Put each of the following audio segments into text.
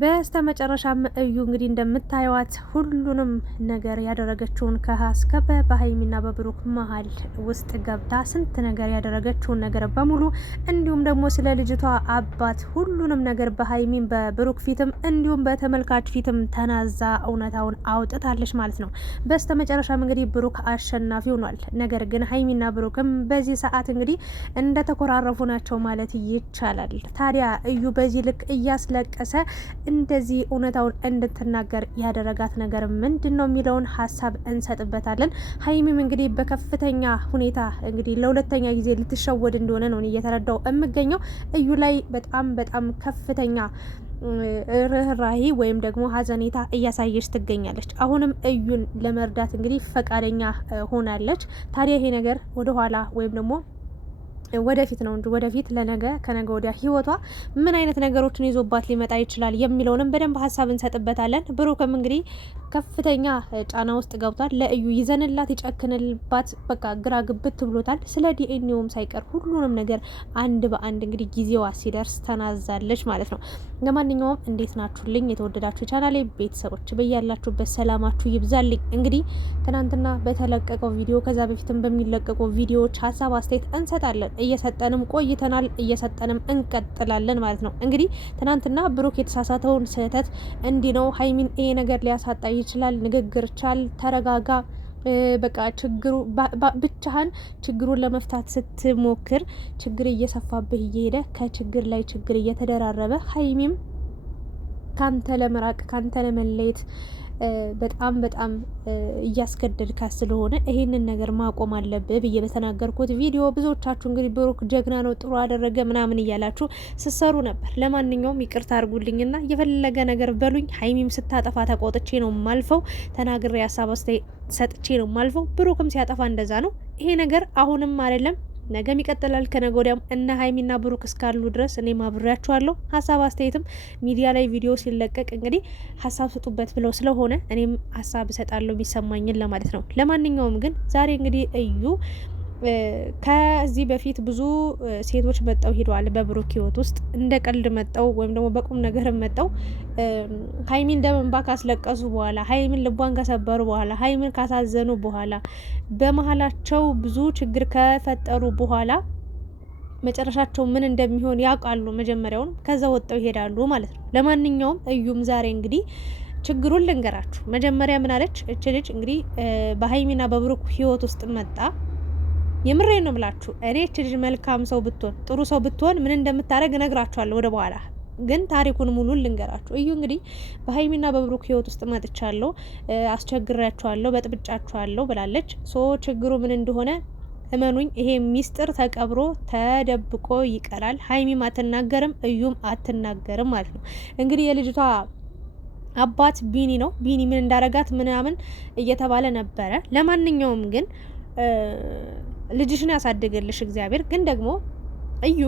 በስተመጨረሻም እዩ እንግዲህ እንደምታዩት ሁሉንም ነገር ያደረገችውን ከሀ እስከ ፐ በሀይሚና በብሩክ መሀል ውስጥ ገብታ ስንት ነገር ያደረገችውን ነገር በሙሉ እንዲሁም ደግሞ ስለ ልጅቷ አባት ሁሉንም ነገር በሀይሚን በብሩክ ፊትም እንዲሁም በተመልካች ፊትም ተናዛ እውነታውን አውጥታለች ማለት ነው። በስተመጨረሻም እንግዲህ ብሩክ አሸናፊ ሆኗል። ነገር ግን ሀይሚና ብሩክም በዚህ ሰዓት እንግዲህ እንደተኮራረፉ ናቸው ማለት ይቻላል። ታዲያ እዩ በዚህ ልክ እያስለቀሰ እንደዚህ እውነታውን እንድትናገር ያደረጋት ነገር ምንድን ነው የሚለውን ሀሳብ እንሰጥበታለን። ሀይሚም እንግዲህ በከፍተኛ ሁኔታ እንግዲህ ለሁለተኛ ጊዜ ልትሸወድ እንደሆነ ነው እየተረዳው የምገኘው። እዩ ላይ በጣም ከፍተኛ ርህራሄ ወይም ደግሞ ሀዘኔታ እያሳየች ትገኛለች። አሁንም እዩን ለመርዳት እንግዲህ ፈቃደኛ ሆናለች። ታዲያ ይሄ ነገር ወደኋላ ወይም ደግሞ ወደፊት ነው እንጂ ወደፊት ለነገ ከነገ ወዲያ ህይወቷ ምን አይነት ነገሮችን ይዞባት ሊመጣ ይችላል የሚለውንም በደንብ ሀሳብ እንሰጥበታለን። ብሩክም እንግዲህ ከፍተኛ ጫና ውስጥ ገብቷል። ለእዩ ይዘንላት ይጨክንልባት በቃ ግራ ግብት ብሎታል። ስለ ዲኤንኤውም ሳይቀር ሁሉንም ነገር አንድ በአንድ እንግዲህ ጊዜዋ ሲደርስ ተናዛለች ማለት ነው። ለማንኛውም እንዴት ናችሁልኝ የተወደዳችሁ ቻናሌ ቤተሰቦች፣ በያላችሁበት ሰላማችሁ ይብዛልኝ። እንግዲህ ትናንትና በተለቀቀው ቪዲዮ ከዛ በፊትም በሚለቀቁ ቪዲዮዎች ሀሳብ አስተያየት እንሰጣለን። እየሰጠንም ቆይተናል፣ እየሰጠንም እንቀጥላለን ማለት ነው። እንግዲህ ትናንትና ብሩክ የተሳሳተውን ስህተት እንዲህ ነው ሀይሚን ይሄ ነገር ሊያሳጣ ይችላል፣ ንግግር ቻል፣ ተረጋጋ፣ በቃ ችግሩ ብቻህን ችግሩን ለመፍታት ስትሞክር ችግር እየሰፋብህ እየሄደ ከችግር ላይ ችግር እየተደራረበ ሀይሚም ካንተ ለመራቅ ካንተ ለመለየት በጣም እያስገደድካት ስለሆነ ይሄንን ነገር ማቆም አለብህ ብዬ በተናገርኩት ቪዲዮ ብዙዎቻችሁ እንግዲህ ብሩክ ጀግና ነው ጥሩ አደረገ ምናምን እያላችሁ ስሰሩ ነበር። ለማንኛውም ይቅርታ አድርጉልኝና የፈለገ ነገር በሉኝ። ሀይሚም ስታጠፋ ተቆጥቼ ነው ማልፈው፣ ተናግሬ ሀሳብ አስተያየት ሰጥቼ ነው ማልፈው። ብሩክም ሲያጠፋ እንደዛ ነው። ይሄ ነገር አሁንም አይደለም ነገም ይቀጥላል። ከነገ ወዲያም እነ ሀይሚና ብሩክ እስካሉ ድረስ እኔ ማብሬያችኋለሁ። ሀሳብ አስተያየትም ሚዲያ ላይ ቪዲዮ ሲለቀቅ እንግዲህ ሀሳብ ስጡበት ብለው ስለሆነ እኔም ሀሳብ እሰጣለሁ የሚሰማኝን ለማለት ነው። ለማንኛውም ግን ዛሬ እንግዲህ እዩ ከዚህ በፊት ብዙ ሴቶች መጠው ሄደዋል በብሩክ ህይወት ውስጥ እንደ ቀልድ መጠው ወይም ደግሞ በቁም ነገር መጠው ሀይሚን ደም እንባ ካስለቀሱ በኋላ ሀይሚን ልቧን ከሰበሩ በኋላ ሀይሚን ካሳዘኑ በኋላ በመሀላቸው ብዙ ችግር ከፈጠሩ በኋላ መጨረሻቸው ምን እንደሚሆን ያውቃሉ መጀመሪያውን። ከዛ ወጠው ይሄዳሉ ማለት ነው። ለማንኛውም እዩም ዛሬ እንግዲህ ችግሩን ልንገራችሁ። መጀመሪያ ምን አለች እች ልጅ እንግዲህ በሀይሚና በብሩክ ህይወት ውስጥ መጣ። የምሬ ነው ብላችሁ እኔ እች ልጅ መልካም ሰው ብትሆን ጥሩ ሰው ብትሆን ምን እንደምታደርግ እነግራችኋለሁ ወደ በኋላ። ግን ታሪኩን ሙሉን ልንገራችሁ። እዩ እንግዲህ በሀይሚና በብሩክ ህይወት ውስጥ መጥቻለሁ፣ አስቸግሬያችኋለሁ፣ በጥብጫችኋለሁ ብላለች። ሶ ችግሩ ምን እንደሆነ እመኑኝ፣ ይሄ ሚስጥር ተቀብሮ ተደብቆ ይቀራል። ሀይሚም አትናገርም፣ እዩም አትናገርም ማለት ነው። እንግዲህ የልጅቷ አባት ቢኒ ነው። ቢኒ ምን እንዳረጋት ምናምን እየተባለ ነበረ። ለማንኛውም ግን ልጅሽን ያሳድግልሽ እግዚአብሔር። ግን ደግሞ እዩ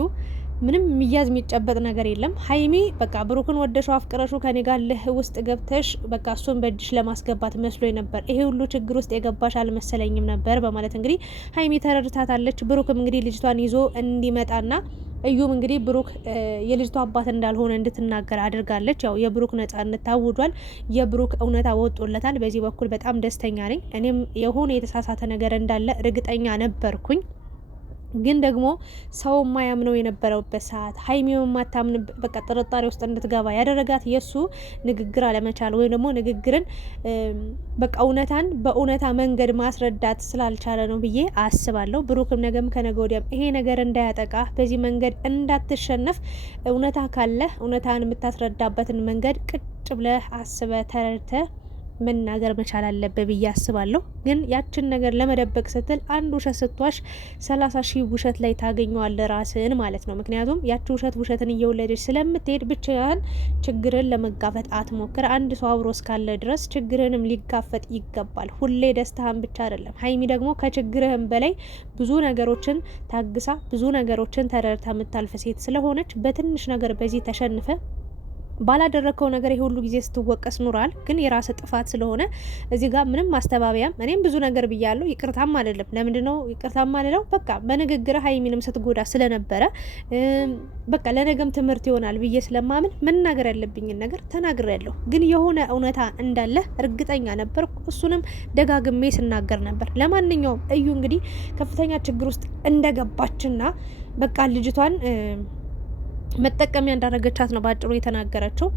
ምንም የሚያዝ የሚጨበጥ ነገር የለም። ሀይሚ በቃ ብሩክን ወደሹ አፍቅረሹ ከኔ ጋር ልህ ውስጥ ገብተሽ በቃ እሱን በእጅሽ ለማስገባት መስሎኝ ነበር። ይሄ ሁሉ ችግር ውስጥ የገባሽ አልመሰለኝም ነበር በማለት እንግዲህ ሀይሚ ተረድታታለች። ብሩክም እንግዲህ ልጅቷን ይዞ እንዲመጣና እዩም እንግዲህ ብሩክ የልጅቷ አባት እንዳልሆነ እንድትናገር አድርጋለች። ያው የብሩክ ነጻነት ታውጇል። የብሩክ እውነታ ወጥቶለታል። በዚህ በኩል በጣም ደስተኛ ነኝ። እኔም የሆነ የተሳሳተ ነገር እንዳለ እርግጠኛ ነበርኩኝ። ግን ደግሞ ሰው ማያምነው የነበረበት ሰዓት ሀይሚ ማታምን በቃ ጥርጣሬ ውስጥ እንድትገባ ያደረጋት የሱ ንግግር አለመቻል ወይም ደግሞ ንግግርን በቃ እውነታን በእውነታ መንገድ ማስረዳት ስላልቻለ ነው ብዬ አስባለሁ። ብሩክም ነገም ከነገ ወዲያም ይሄ ነገር እንዳያጠቃ በዚህ መንገድ እንዳትሸነፍ እውነታ ካለ እውነታን የምታስረዳበትን መንገድ ቅጭ ብለህ አስበ ተረድተ መናገር መቻል አለበት ብዬ አስባለሁ። ግን ያችን ነገር ለመደበቅ ስትል አንድ ውሸት ስትዋሽ 30,000 ውሸት ላይ ታገኘዋለህ ራስን ማለት ነው። ምክንያቱም ያቺ ውሸትን እየወለደች ስለምትሄድ ብቻህን ችግርን ለመጋፈጥ አትሞክር። አንድ ሰው አብሮ እስካለ ድረስ ችግርንም ሊጋፈጥ ይገባል። ሁሌ ደስታህን ብቻ አይደለም። ሀይሚ ደግሞ ከችግርህም በላይ ብዙ ነገሮችን ታግሳ ብዙ ነገሮችን ተረድታ የምታልፍ ሴት ስለሆነች በትንሽ ነገር በዚህ ተሸንፈ ባላደረከው ነገር የሁሉ ጊዜ ስትወቀስ ኑራል። ግን የራስ ጥፋት ስለሆነ እዚህ ጋር ምንም ማስተባበያም እኔም ብዙ ነገር ብያለሁ። ይቅርታም አይደለም። ለምንድነው ይቅርታም አይደለም? በቃ በንግግር ሀይሚንም ስትጎዳ ስለነበረ በቃ ለነገም ትምህርት ይሆናል ብዬ ስለማምን መናገር ያለብኝን ነገር ተናግሬያለሁ። ግን የሆነ እውነታ እንዳለ እርግጠኛ ነበር። እሱንም ደጋግሜ ስናገር ነበር። ለማንኛውም እዩ እንግዲህ ከፍተኛ ችግር ውስጥ እንደገባችና በቃ ልጅቷን መጠቀሚያ እንዳረገቻት ነው ባጭሩ የተናገረችው።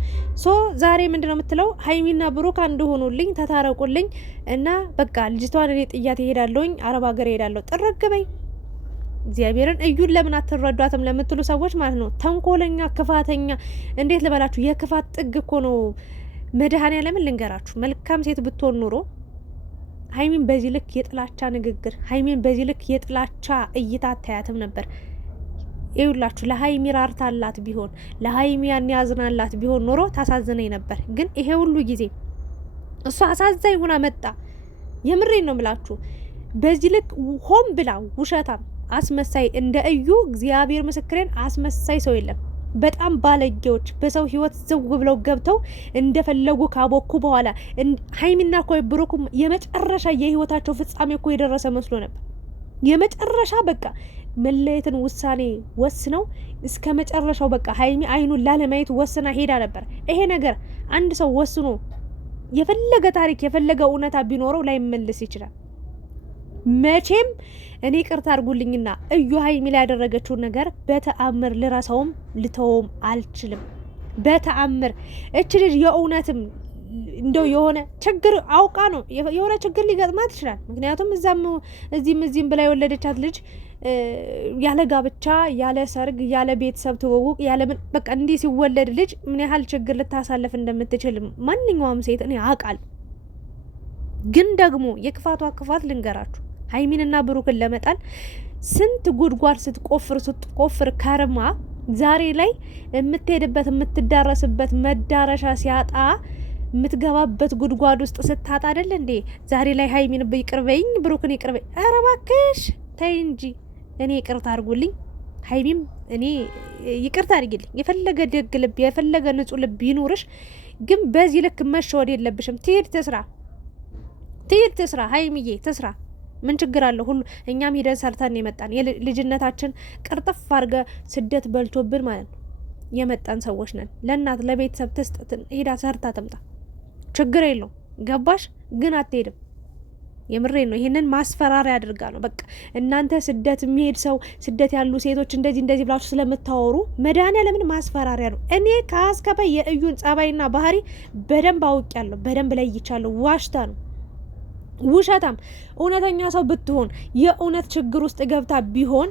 ዛሬ ምንድነው የምትለው? ሀይሚና ብሩክ አንድ ሆኑልኝ፣ ተታረቁልኝ እና በቃ ልጅቷን እኔ ጥያት እሄዳለሁኝ፣ አረብ ሀገር እሄዳለሁ። ጥረግበኝ እግዚአብሔርን። እዩን ለምን አትረዷትም ለምትሉ ሰዎች ማለት ነው። ተንኮለኛ፣ ክፋተኛ፣ እንዴት ልበላችሁ፣ የክፋት ጥግ እኮ ነው። መድኃኔዓለምን ልንገራችሁ፣ መልካም ሴት ብትሆን ኑሮ ሀይሚን በዚህ ልክ የጥላቻ ንግግር፣ ሀይሚን በዚህ ልክ የጥላቻ እይታ አታያትም ነበር። ይውላችሁ ለሀይሚ ራርታላት ቢሆን ለሀይሚ ያን ያዝናላት ቢሆን ኖሮ ታሳዝነኝ ነበር። ግን ይሄ ሁሉ ጊዜ እሷ አሳዛኝ ሆና መጣ። የምሬን ነው ምላችሁ። በዚህ ልክ ሆን ብላ ውሸታም አስመሳይ እንደ እዩ እግዚአብሔር ምስክሬን አስመሳይ ሰው የለም። በጣም ባለጌዎች በሰው ህይወት ዘው ብለው ገብተው እንደፈለጉ ካቦኩ በኋላ ሀይሚና እኮ ብሩክ የመጨረሻ የህይወታቸው ፍጻሜ እኮ የደረሰ መስሎ ነበር። የመጨረሻ በቃ መለየትን ውሳኔ ወስነው እስከ መጨረሻው በቃ ሀይሚ አይኑን ላለማየት ወስና ሄዳ ነበር። ይሄ ነገር አንድ ሰው ወስኖ የፈለገ ታሪክ የፈለገ እውነታ ቢኖረው ላይመለስ ይችላል። መቼም እኔ ቅርታ አድርጉልኝና እዩ ሀይሚ ላይ ያደረገችውን ነገር በተአምር ልረሳውም ልተውም አልችልም። በተአምር እች ልጅ የእውነትም እንደው የሆነ ችግር አውቃ ነው የሆነ ችግር ሊገጥማት ይችላል። ምክንያቱም እዚህም ብላ የወለደቻት ልጅ ያለ ጋብቻ ያለ ሰርግ ያለ ቤተሰብ ትውውቅ ያለ ምን በቃ እንዲህ ሲወለድ ልጅ ምን ያህል ችግር ልታሳልፍ እንደምትችል ማንኛውም ሴት እኔ አውቃለሁ። ግን ደግሞ የክፋቷ ክፋት ልንገራችሁ፣ ሀይሚንና ብሩክን ለመጣል ስንት ጉድጓድ ስትቆፍር ከርማ ዛሬ ላይ የምትሄድበት የምትዳረስበት መዳረሻ ሲያጣ የምትገባበት ጉድጓድ ውስጥ ስታጣ አይደል እንዴ ዛሬ ላይ ሀይሚን ይቅርበኝ ብሩክን ይቅርበኝ። ኧረ እባክሽ ተይ እንጂ እኔ ይቅርታ አድርጉልኝ፣ ሀይሚም እኔ ይቅርታ አድርጊልኝ። የፈለገ ደግ ልብ የፈለገ ንጹህ ልብ ይኑርሽ፣ ግን በዚህ ልክ መሸወድ የለብሽም። ትሄድ ትስራ ሀይሚዬ ትስራ። ምን ችግር አለው? ሁሉ እኛም ሄደን ሰርተን የመጣን ልጅነታችን ቅርጥፍ አድርገ ስደት በልቶብን ማለት ነው የመጣን ሰዎች ነን። ለእናት ለቤተሰብ ትስጥትን ሄዳ ሰርታ ትምጣ፣ ችግር የለው። ገባሽ? ግን አትሄድም። የምሬ ነው። ይሄንን ማስፈራሪያ አድርጋ ነው በቃ እናንተ ስደት የሚሄድ ሰው ስደት ያሉ ሴቶች እንደዚህ ብላችሁ ስለምታወሩ መድኃኒዓለምን ማስፈራሪያ ነው። እኔ ከአስከበ የእዩን ጸባይና ባህሪ በደንብ አውቄያለሁ፣ በደንብ ለይቻለሁ። ዋሽታ ነው ውሸታም። እውነተኛ ሰው ብትሆን የእውነት ችግር ውስጥ ገብታ ቢሆን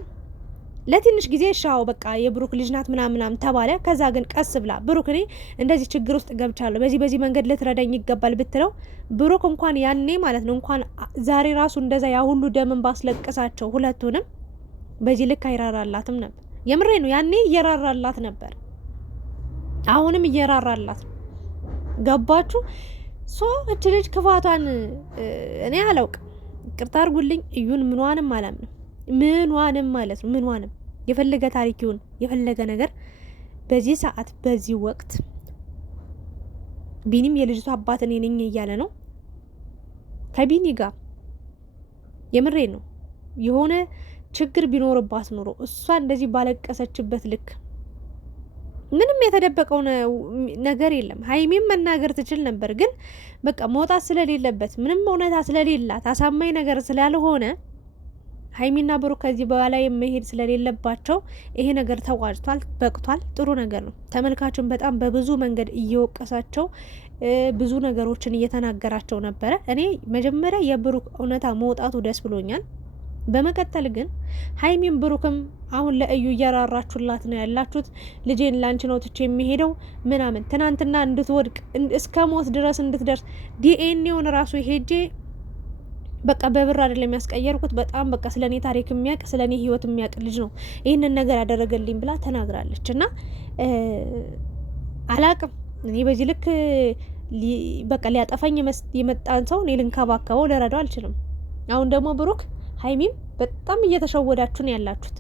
ለትንሽ ጊዜ ሻው በቃ የብሩክ ልጅ ናት ምናምን ተባለ። ከዛ ግን ቀስ ብላ ብሩክ እኔ እንደዚህ ችግር ውስጥ ገብቻለሁ በዚህ መንገድ ልትረዳኝ ይገባል ብትለው ብሩክ እንኳን ያኔ ማለት ነው እንኳን ዛሬ ራሱ እንደዛ ያ ሁሉ ደምን ባስለቀሳቸው ሁለቱንም በዚህ ልክ አይራራላትም ነበር። የምሬ ነው። ያኔ እየራራላት ነበር፣ አሁንም እየራራላት ነው። ገባችሁ? እች ልጅ ክፋቷን እኔ አላውቅም። ይቅርታ አድርጉልኝ። እዩን ምንዋንም አላምንም። ምንዋንም ማለት ነው ምንዋንም የፈለገ ታሪክ ይሁን የፈለገ ነገር በዚህ ሰዓት በዚህ ወቅት ቢኒም የልጅቷ አባት እኔ ነኝ እያለ ነው ከቢኒ ጋር። የምሬ ነው። የሆነ ችግር ቢኖርባት ኑሮ እሷ እንደዚህ ባለቀሰችበት ልክ ምንም የተደበቀው ነገር የለም። ሀይሚም መናገር ትችል ነበር፣ ግን በቃ መውጣት ስለሌለበት ምንም እውነታ ስለሌላት አሳማኝ ነገር ስላልሆነ ሀይሚና ብሩክ ከዚህ በኋላ መሄድ ስለሌለባቸው ይሄ ነገር ተቋጭቷል፣ በቅቷል። ጥሩ ነገር ነው። ተመልካችን በጣም በብዙ መንገድ እየወቀሳቸው ብዙ ነገሮችን እየተናገራቸው ነበረ። እኔ መጀመሪያ የብሩክ እውነታ መውጣቱ ደስ ብሎኛል። በመቀጠል ግን ሀይሚን ብሩክም አሁን ለእዩ እየራራችሁላት ነው ያላችሁት። ልጄን ላንቺ ነው ትቼ የሚሄደው ምናምን ትናንትና እንድትወድቅ እስከ ሞት ድረስ እንድትደርስ ዲኤንኤውን ራሱ ሄጄ በቃ በብር አይደለም የሚያስቀየርኩት። በጣም በቃ ስለኔ ታሪክ የሚያውቅ ስለኔ ህይወት የሚያውቅ ልጅ ነው ይህንን ነገር ያደረገልኝ ብላ ተናግራለች። እና አላቅም እኔ በዚህ ልክ በቃ ሊያጠፋኝ የመጣን ሰው እኔ ልንከባከበው ልረዳው አልችልም። አሁን ደግሞ ብሩክ ሀይሚም በጣም እየተሸወዳችሁ ነው ያላችሁት።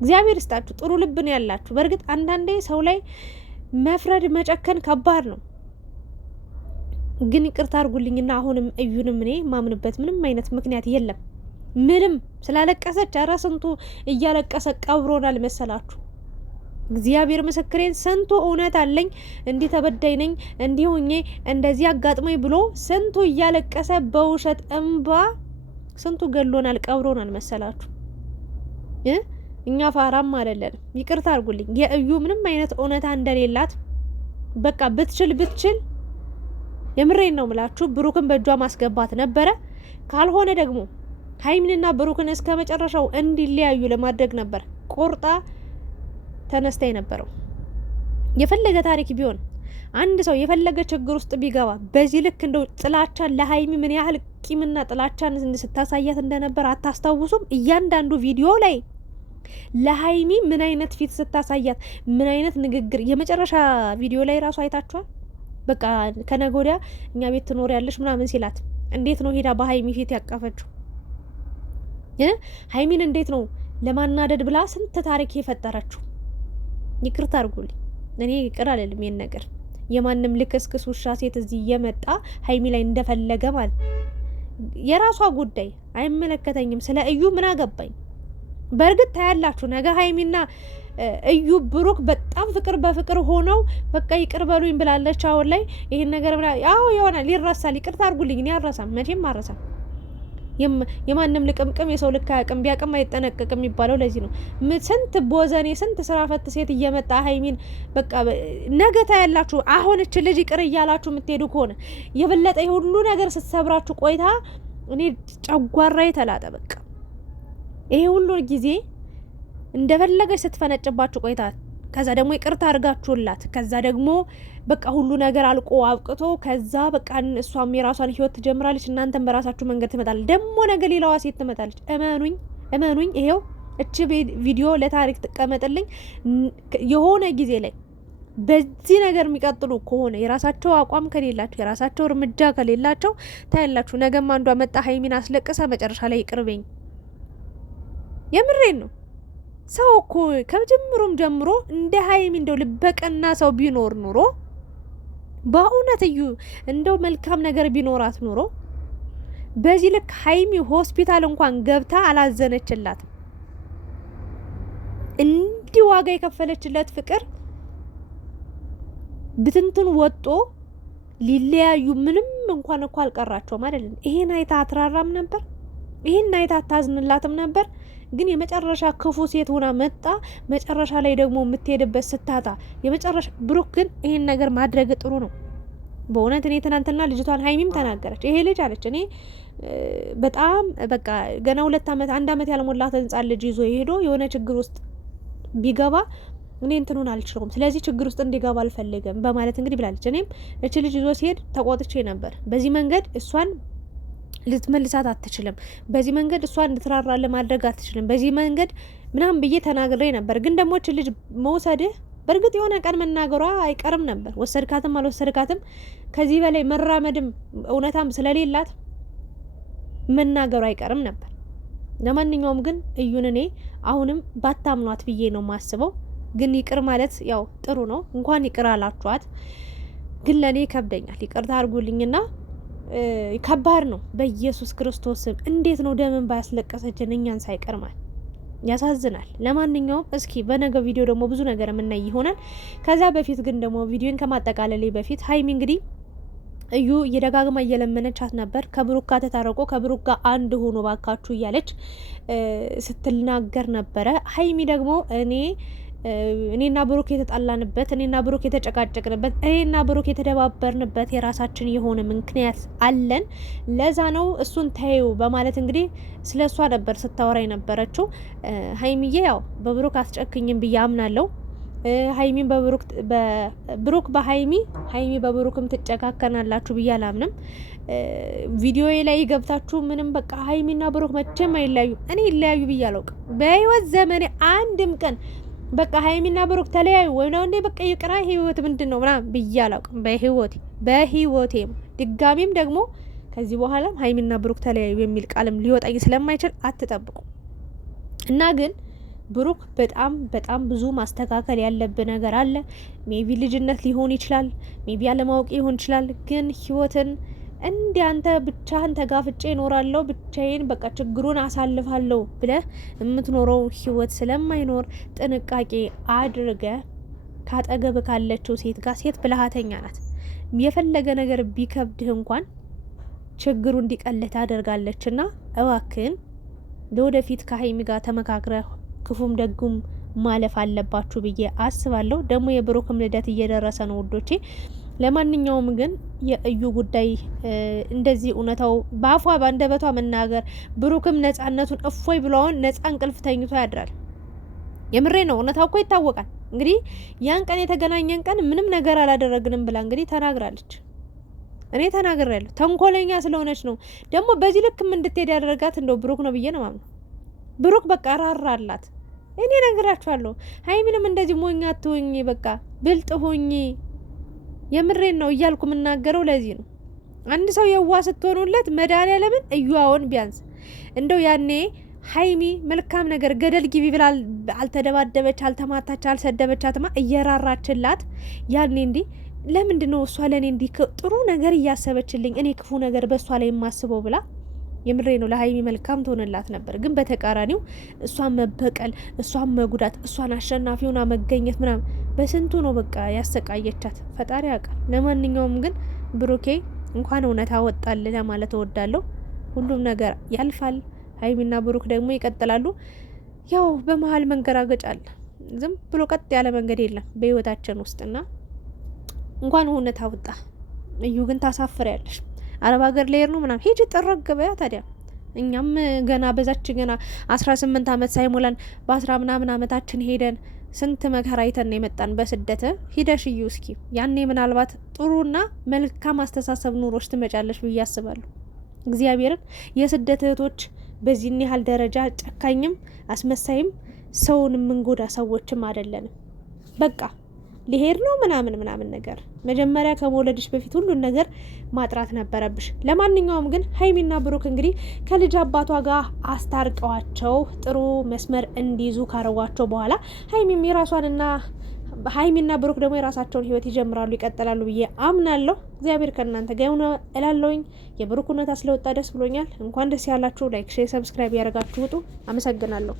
እግዚአብሔር ይስጣችሁ፣ ጥሩ ልብ ነው ያላችሁ። በእርግጥ አንዳንዴ ሰው ላይ መፍረድ መጨከን ከባድ ነው። ግን ይቅርታ አድርጉልኝና አሁንም እዩንም እኔ ማምንበት ምንም አይነት ምክንያት የለም። ምንም ስላለቀሰች ኧረ ስንቱ እያለቀሰ ቀብሮናል መሰላችሁ። እግዚአብሔር ምስክሬን ስንቱ እውነት አለኝ እንዲህ ተበዳይ ነኝ እንዲህ ሆኜ እንደዚህ አጋጥሞኝ ብሎ ስንቱ እያለቀሰ በውሸት እንባ ስንቱ ገሎናል ቀብሮናል መሰላችሁ። እኛ ፋራም አይደለንም። ይቅርታ አድርጉልኝ። የእዩ ምንም አይነት እውነታ እንደሌላት በቃ ብትችል የምሬን ነው ምላችሁ ብሩክን በእጇ ማስገባት ነበረ። ካልሆነ ደግሞ ሀይሚንና ብሩክን እስከ መጨረሻው እንዲለያዩ ለማድረግ ነበር ቆርጣ ተነስታ የነበረው። የፈለገ ታሪክ ቢሆን አንድ ሰው የፈለገ ችግር ውስጥ ቢገባ በዚህ ልክ እንደው ጥላቻን ለሀይሚ ምን ያህል ቂምና ጥላቻን ስታሳያት እንደነበር አታስታውሱም? እያንዳንዱ ቪዲዮ ላይ ለሀይሚ ምን አይነት ፊት ስታሳያት ምን አይነት ንግግር፣ የመጨረሻ ቪዲዮ ላይ ራሱ አይታችኋል። በቃ ከነገ ወዲያ እኛ ቤት ትኖር ያለሽ ምናምን ሲላት እንዴት ነው ሄዳ በሀይሚ ፊት ያቀፈችው? ሀይሚን እንዴት ነው ለማናደድ ብላ ስንት ታሪክ የፈጠረችው? ይቅርታ አድርጉልኝ፣ እኔ ይቅር አልልም። ይሄን ነገር የማንም ልክስክስ ውሻ ሴት እዚህ እየመጣ ሀይሚ ላይ እንደፈለገ ማለት የራሷ ጉዳይ፣ አይመለከተኝም። ስለ እዩ ምን አገባኝ? በእርግጥ ታያላችሁ ነገ ሀይሚና እዩ ብሩክ በጣም ፍቅር በፍቅር ሆነው በቃ ይቅር በሉኝ ብላለች። አሁን ላይ ይሄን ነገር ያው ይሆናል፣ ይረሳል። ይቅርታ አድርጉልኝ፣ እኔ አልረሳም፣ መቼም አልረሳም። የማንም ልቅምቅም የሰው ልክ አያውቅም፣ ቢያውቅም አይጠነቀቅም የሚባለው ለዚህ ነው። ስንት ቦዘኔ ስንት ስራ ፈት ሴት እየመጣ ሀይሚን በቃ ነገ ታያላችሁ። አሁን እች ልጅ ይቅር እያላችሁ የምትሄዱ ከሆነ የበለጠ ሁሉ ነገር ስትሰብራችሁ ቆይታ እኔ ጨጓራዬ ተላጠ። በቃ ይሄ ሁሉ ጊዜ እንደፈለገች ስትፈነጭባችሁ ቆይታ ከዛ ደግሞ ይቅርታ አድርጋችሁላት ከዛ ደግሞ በቃ ሁሉ ነገር አልቆ አብቅቶ ከዛ በቃ እሷም የራሷን ህይወት ትጀምራለች፣ እናንተም በራሳችሁ መንገድ ትመጣለች። ደግሞ ነገ ሌላዋ ሴት ትመጣለች። እመኑኝ ይሄው እቺ ቪዲዮ ለታሪክ ትቀመጥልኝ። የሆነ ጊዜ ላይ በዚህ ነገር የሚቀጥሉ ከሆነ የራሳቸው አቋም ከሌላቸው የራሳቸው እርምጃ ከሌላቸው ታያላችሁ። ነገም አንዷ መጣ ሀይሚን አስለቅሳ መጨረሻ ላይ ይቅርበኝ። የምሬን ነው። ሰው እኮ ከጅምሩም ጀምሮ እንደ ሀይሚ እንደው ልበቀና ሰው ቢኖር ኑሮ በእውነት እዩ እንደው መልካም ነገር ቢኖራት ኑሮ በዚህ ልክ ሀይሚ ሆስፒታል እንኳን ገብታ አላዘነችላትም። እንዲህ ዋጋ የከፈለችለት ፍቅር ብትንትን ወጦ ሊለያዩ ምንም እንኳን እኮ አልቀራቸውም አይደለም። ይሄን አይታ አትራራም ነበር? ይሄን አይታ አታዝንላትም ነበር? ግን የመጨረሻ ክፉ ሴት ሆና መጣ። መጨረሻ ላይ ደግሞ የምትሄድበት ስታጣ የመጨረሻ ብሩክ ግን ይሄን ነገር ማድረግ ጥሩ ነው በእውነት። እኔ ትናንትና ልጅቷን ሀይሚም ተናገረች። ይሄ ልጅ አለች እኔ በጣም በቃ ገና 2 ዓመት 1 ዓመት ያልሞላት ህጻን ልጅ ይዞ ሄዶ የሆነ ችግር ውስጥ ቢገባ እኔ እንትኑን አልችለውም፣ ስለዚህ ችግር ውስጥ እንዲገባ አልፈልግም በማለት እንግዲህ ብላለች። እኔም እቺ ልጅ ይዞ ሲሄድ ተቆጥቼ ነበር። በዚህ መንገድ እሷን ልትመልሳት አትችልም፣ በዚህ መንገድ እሷ እንድትራራ ለማድረግ አትችልም፣ በዚህ መንገድ ምናምን ብዬ ተናግሬ ነበር። ግን ደግሞ እች ልጅ መውሰድህ በእርግጥ የሆነ ቀን መናገሯ አይቀርም ነበር። ወሰድካትም አልወሰድካትም ከዚህ በላይ መራመድም እውነታም ስለሌላት መናገሯ አይቀርም ነበር። ለማንኛውም ግን እዩን እኔ አሁንም ባታምኗት ብዬ ነው ማስበው። ግን ይቅር ማለት ያው ጥሩ ነው። እንኳን ይቅር አላችኋት። ግን ለእኔ ይከብደኛል። ይቅርታ አድርጉልኝና ከባድ ነው። በኢየሱስ ክርስቶስ ስም እንዴት ነው ደምን ባያስለቀሰችን እኛን ሳይቀርማል? ያሳዝናል። ለማንኛውም እስኪ በነገ ቪዲዮ ደግሞ ብዙ ነገር የምናይ ይሆናል። ከዛ በፊት ግን ደግሞ ቪዲዮን ከማጠቃለሌ በፊት ሀይሚ እንግዲህ እዩ እየደጋግማ እየለመነቻት ነበር። ከብሩክ ጋር ተታረቆ ከብሩክ ጋር አንድ ሆኖ ባካችሁ እያለች ስትናገር ነበረ። ሀይሚ ደግሞ እኔና ብሩክ የተጣላንበት እኔና ብሩክ የተጨቃጨቅንበት እኔና ብሩክ የተደባበርንበት የራሳችን የሆነ ምክንያት አለን፣ ለዛ ነው እሱን ታዩ በማለት እንግዲህ ስለ እሷ ነበር ስታወራ የነበረችው። ሀይሚዬ ያው በብሩክ አስጨክኝም ብዬ አምናለሁ። ሀይሚን ብሩክ በሀይሚ በብሩክም ትጨካከናላችሁ ብዬ አላምንም። ቪዲዮ ላይ ገብታችሁ ምንም በቃ ሀይሚና ብሩክ መቼም አይለያዩ፣ እኔ ይለያዩ ብዬ አላውቅም በህይወት ዘመኔ አንድም ቀን። በቃ ሀይሚና ብሩክ ተለያዩ ወይ ነው እንዴ? በቃ ይቅራ ህይወት ምንድነው ምናምን ብዬ አላውቅም በህይወቴ ድጋሚም ደግሞ ከዚህ በኋላም ሀይሚና ብሩክ ተለያዩ የሚል ቃልም ሊወጣኝ ስለማይችል አትጠብቁ። እና ግን ብሩክ በጣም በጣም ብዙ ማስተካከል ያለብህ ነገር አለ። ሜቢ ልጅነት ሊሆን ይችላል፣ ሜቢ አለማወቅ ሊሆን ይችላል። ግን ህይወትን እንዲህ አንተ ብቻህን ተጋፍጬ እኖራለሁ ብቻዬን በቃ ችግሩን አሳልፋለሁ ብለህ የምትኖረው ህይወት ስለማይኖር ጥንቃቄ አድርገ ካጠገብ ካለችው ሴት ጋር ሴት ብልሃተኛ ናት። የፈለገ ነገር ቢከብድህ እንኳን ችግሩ እንዲቀልህ ታደርጋለች። እና እባክህን ለወደፊት ከሀይሚ ጋር ተመካክረህ ክፉም ደጉም ማለፍ አለባችሁ ብዬ አስባለሁ። ደግሞ የብሩክም ልደት እየደረሰ ነው ውዶቼ። ለማንኛውም ግን የእዩ ጉዳይ እንደዚህ እውነታው በአፏ በአንደበቷ መናገር ብሩክም ነጻነቱን እፎይ ብለውን ነጻ እንቅልፍ ተኝቶ ያድራል። የምሬ ነው። እውነታው እኮ ይታወቃል። እንግዲህ ያን ቀን የተገናኘን ቀን ምንም ነገር አላደረግንም ብላ እንግዲህ ተናግራለች። እኔ ተናግሬያለሁ። ተንኮለኛ ስለሆነች ነው ደግሞ በዚህ ልክም እንድትሄድ ያደረጋት እንደው ብሩክ ነው ብዬ ነው ማምነው። ብሩክ በቃ ራራላት። እኔ ነግራችኋለሁ። ሀይሚንም እንደዚህ ሞኛ አትሁኝ፣ በቃ ብልጥ ሁኝ። የምሬን ነው እያልኩ የምናገረው ለዚህ ነው። አንድ ሰው የዋ ስትሆኑለት መድኃኒዓለምን እዩዋውን ቢያንስ እንደው ያኔ ሀይሚ መልካም ነገር ገደል ግቢ ብላ አልተደባደበች፣ አልተማታች፣ አልሰደበቻትማ እየራራችላት ያኔ እንዲህ ለምንድን ነው እሷ ለእኔ እንዲህ ጥሩ ነገር እያሰበችልኝ እኔ ክፉ ነገር በእሷ ላይ የማስበው ብላ የምሬ ነው ለሀይሚ መልካም ትሆንላት ነበር። ግን በተቃራኒው እሷን መበቀል፣ እሷን መጉዳት፣ እሷን አሸናፊ ሆና መገኘት ምናምን በስንቱ ነው በቃ ያሰቃየቻት። ፈጣሪ ያውቃል። ለማንኛውም ግን ብሩኬ እንኳን እውነት አወጣል ለማለት እወዳለሁ። ሁሉም ነገር ያልፋል። ሀይሚና ብሩክ ደግሞ ይቀጥላሉ። ያው በመሀል መንገራገጭ አለ። ዝም ብሎ ቀጥ ያለ መንገድ የለም በህይወታችን ውስጥና እንኳን እውነት አወጣ። እዩ ግን ታሳፍሪያለሽ። አረብ ሀገር ልሄድ ነው ምናምን ሂጂ ጥረግ በያ። ታዲያ እኛም ገና በዛች ገና 18 አመት ሳይሞላን በ10 ምናምን አመታችን ሄደን ስንት መከራ አይተን የመጣን በስደት። ሂደሽ እዩ እስኪ ያኔ ምናልባት ጥሩና መልካም አስተሳሰብ ኑሮች ትመጫለሽ ብዬ አስባለሁ። እግዚአብሔርን የስደት እህቶች በዚህ ያህል ደረጃ ጨካኝም አስመሳይም ሰውን የምንጎዳ ሰዎችም አይደለንም። በቃ ሊሄድ ነው ምናምን ነገር መጀመሪያ ከመውለድሽ በፊት ሁሉን ነገር ማጥራት ነበረብሽ። ለማንኛውም ግን ሀይሚና ብሩክ እንግዲህ ከልጅ አባቷ ጋር አስታርቀዋቸው ጥሩ መስመር እንዲይዙ ካረጓቸው በኋላ ሀይሚና ብሩክ ደግሞ የራሳቸውን ህይወት ይጀምራሉ፣ ይቀጥላሉ ብዬ አምናለሁ። እግዚአብሔር ከእናንተ ጋር ይሁን እላለሁኝ። የብሩክ እውነታ ስለወጣ ደስ ብሎኛል። እንኳን ደስ ያላችሁ። ላይክ፣ ሼር፣ ሰብስክራይብ ያደርጋችሁ ውጡ። አመሰግናለሁ።